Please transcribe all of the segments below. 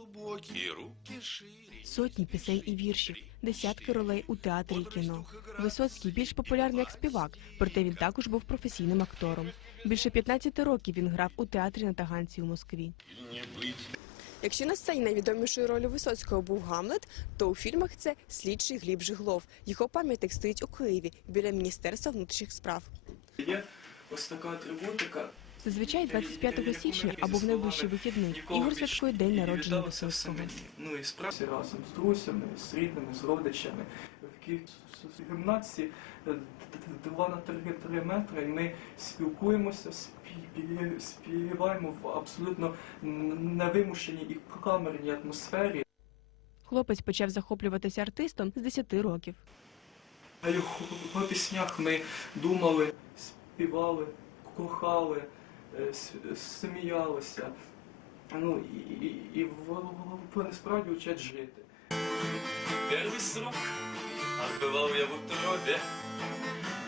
глубокие, руки шире. Сотні пісень і віршів, десятки ролей у театрі і кіно. Висоцький більш популярний як співак, проте він також був професійним актором. Більше 15 років він грав у театрі на Таганці у Москві. Якщо на сцені найвідомішою ролью Висоцького був Гамлет, то у фільмах це слідчий Гліб Жиглов. Його пам'ятник стоїть у Києві біля Міністерства внутрішніх справ. Є ось така атрибутика. Зазвичай 25 січня або в найближчі вихідні Ігор святкує день народження Висоцького. Ну і справді разом з друзями, з рідними, з родичами. В гімнації 2 на 3, 3 метри, і ми спілкуємося, співаємо в абсолютно невимушеній і камерній атмосфері. Хлопець почав захоплюватися артистом з 10 років. На його піснях ми думали, співали, кохали, е, сміялися. Ну і, і, і вони справді вчать жити. Первый срок отбывал я в.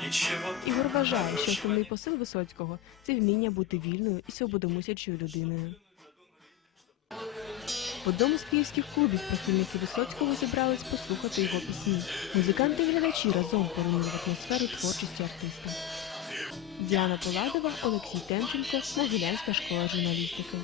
Ничего Ігор вважає, що основний посил Висоцького це вміння бути вільною і свободомислячою людиною. В одному з київських клубів прихильниці Висоцького зібрались послухати його пісні. Музиканти і глядачі разом поринили в атмосферу творчості артиста. Діана Поладова, Олексій Темченко, Могилянська школа журналістики.